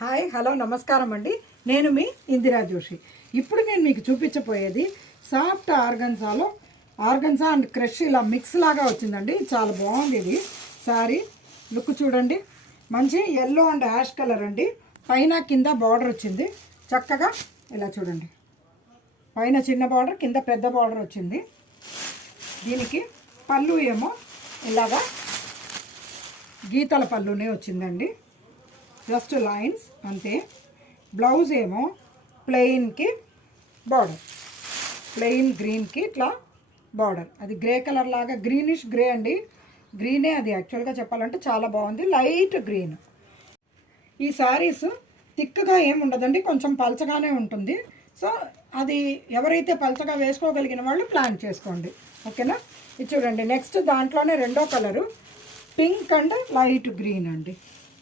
Hi hello నమస్కారం అండి. నేను మీ ఇందిరా జోషి. ఇప్పుడు నేను మీకు చూపించబోయేది సాఫ్ట్ ఆర్గన్జా అండ్ క్రష్ ఇలా మిక్స్ లాగా వచ్చిందండి. చాలా బాగుంది ఇది సారీ. లుక్ చూడండి, మంచి ఎల్లో అండ్ యాష్ కలర్ అండి. పైన కింద బార్డర్ వచ్చింది చక్కగా. ఇలా చూడండి, పైన చిన్న బార్డర్, కింద పెద్ద బార్డర్ వచ్చింది. దీనికి పళ్ళు ఏమో ఇలాగా గీతల పళ్ళునే వచ్చిందండి, జస్ట్ లైన్స్ అంతే. బ్లౌజ్ ఏమో ప్లెయిన్కి బార్డర్, ప్లెయిన్ గ్రీన్కి ఇట్లా బార్డర్. అది గ్రే కలర్ లాగా, గ్రీనిష్ గ్రే అండి, గ్రీనే అది యాక్చువల్గా చెప్పాలంటే. చాలా బాగుంది, లైట్ గ్రీన్. ఈ శారీస్ థిక్గా ఏముండదండి, కొంచెం పలచగానే ఉంటుంది. సో అది ఎవరైతే పలచగా వేసుకోగలిగిన వాళ్ళు ప్లాన్ చేసుకోండి, ఓకేనా. ఇది చూడండి, నెక్స్ట్ దాంట్లోనే రెండో colour pink and light green అండి.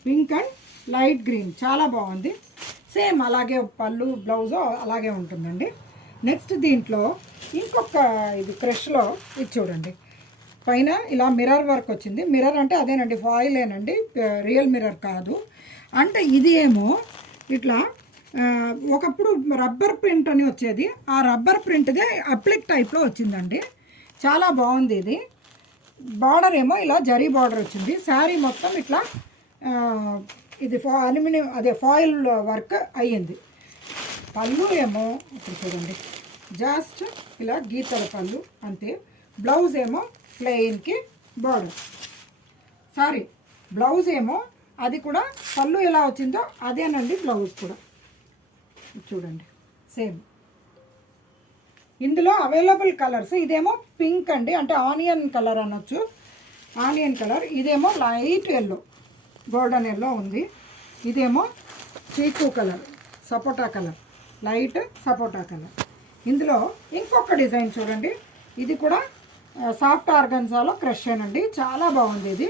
పింక్ అండ్ లైట్ గ్రీన్ చాలా బాగుంది. సేమ్ అలాగే పళ్ళు బ్లౌజు అలాగే ఉంటుందండి. నెక్స్ట్ దీంట్లో ఇంకొక ఇది క్రష్లో ఇది చూడండి, పైన ఇలా మిర్రర్ వర్క్ వచ్చింది. మిర్రర్ అంటే అదేనండి, ఫాయిలేనండి, రియల్ మిర్రర్ కాదు. అంటే ఇది ఏమో ఇట్లా ఒకప్పుడు రబ్బర్ ప్రింట్ అని వచ్చేది, ఆ రబ్బర్ ప్రింట్దే అప్లిక్ టైప్లో వచ్చిందండి. చాలా బాగుంది ఇది. బార్డర్ ఏమో ఇలా జరీ బార్డర్ వచ్చింది. శారీ మొత్తం ఇట్లా ఇది అల్యూమినియం అదే ఫాయిల్ వర్క్ అయ్యింది. పళ్ళు ఏమో ఇప్పుడు చూడండి, జస్ట్ ఇలా గీతల పళ్ళు అంతే. బ్లౌజ్ ఏమో ప్లెయిన్కి బార్డర్. సారీ, బ్లౌజ్ ఏమో అది కూడా పళ్ళు ఎలా వచ్చిందో అదేనండి బ్లౌజ్ కూడా. చూడండి సేమ్. ఇందులో అవైలబుల్ కలర్స్, ఇదేమో పింక్ అండి, అంటే ఆనియన్ కలర్ అనొచ్చు, ఆనియన్ కలర్. ఇదేమో లైట్ ఎల్లో, గోల్డెన్ ఎల్లో ఉంది. ఇదేమో చీకు కలర్, సపోటా కలర్, లైట్ సపోటా కలర్. ఇందులో ఇంకొక డిజైన్ చూడండి, ఇది కూడా సాఫ్ట్ ఆర్గన్జాలో క్రష్ ఏనండి. చాలా బాగుంది ఇది,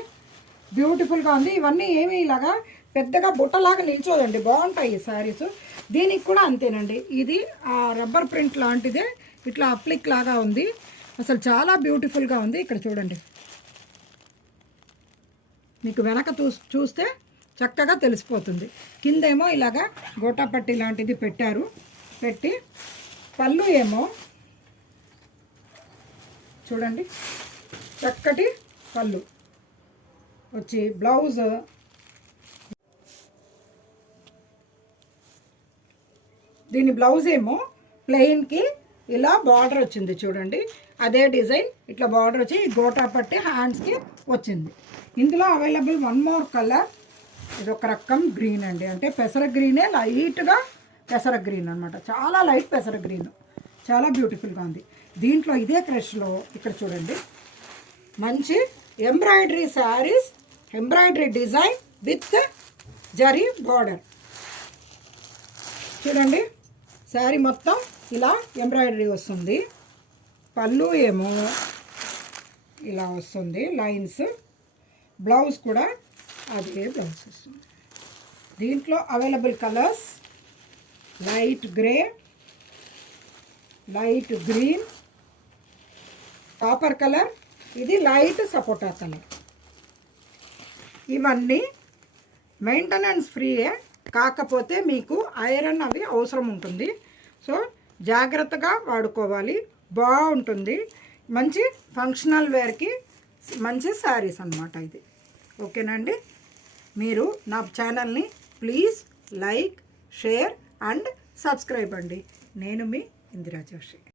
బ్యూటిఫుల్గా ఉంది. ఇవన్నీ ఏమీ ఇలాగా పెద్దగా బుట్టలాగా నిల్చోదండి, బాగుంటాయి ఈ శారీస్. దీనికి కూడా అంతేనండి, ఇది ఆ రబ్బర్ ప్రింట్ లాంటిదే, ఇట్లా అప్లిక్ లాగా ఉంది. అసలు చాలా బ్యూటిఫుల్గా ఉంది. ఇక్కడ చూడండి, మీకు వెనక చూస్తే చక్కగా తెలిసిపోతుంది. కిందేమో ఇలాగా గోటాపట్టి లాంటిది పెట్టారు, పెట్టి పళ్ళు ఏమో చూడండి చక్కటి పళ్ళు వచ్చి, బ్లౌజ్ దీని బ్లౌజ్ ఏమో ప్లెయిన్కి ఇలా బార్డర్ వచ్చింది చూడండి. అదే డిజైన్ ఇట్లా బార్డర్ వచ్చి గోటాపట్టి హ్యాండ్స్కి వచ్చింది. ఇందులో అవైలబుల్ వన్ మోర్ కలర్, ఇది ఒక రకం గ్రీన్ అండి, అంటే పెసర గ్రీనే, లైట్గా పెసర గ్రీన్ అనమాట, చాలా లైట్ పెసర గ్రీన్, చాలా బ్యూటిఫుల్గా ఉంది. దీంట్లో ఇదే క్రష్లో ఇక్కడ చూడండి, మంచి embroidery saris, embroidery design with zari border. చూడండి, శారీ మొత్తం ఇలా ఎంబ్రాయిడరీ వస్తుంది. పళ్ళు ఏమో ఇలా వస్తుంది లైన్స్, బ్లౌజ్ కూడా అదే బ్లౌజ్ వస్తుంది. దీంట్లో available colours light grey, light green, copper colour, ఇది లైట్ సపోటా కలర్. ఇవన్నీ మెయింటెనెన్స్ ఫ్రీయే, కాకపోతే మీకు ఐరన్ అవి అవసరం ఉంటుంది. సో జాగ్రత్తగా వాడుకోవాలి, బాగుంటుంది. మంచి ఫంక్షనల్ వేర్కి మంచి శారీస్ అన్నమాట ఇది, ఓకేనండి. మీరు నా ఛానల్ని please like, share and subscribe అండి. నేను మీ ఇందిరా జోషి.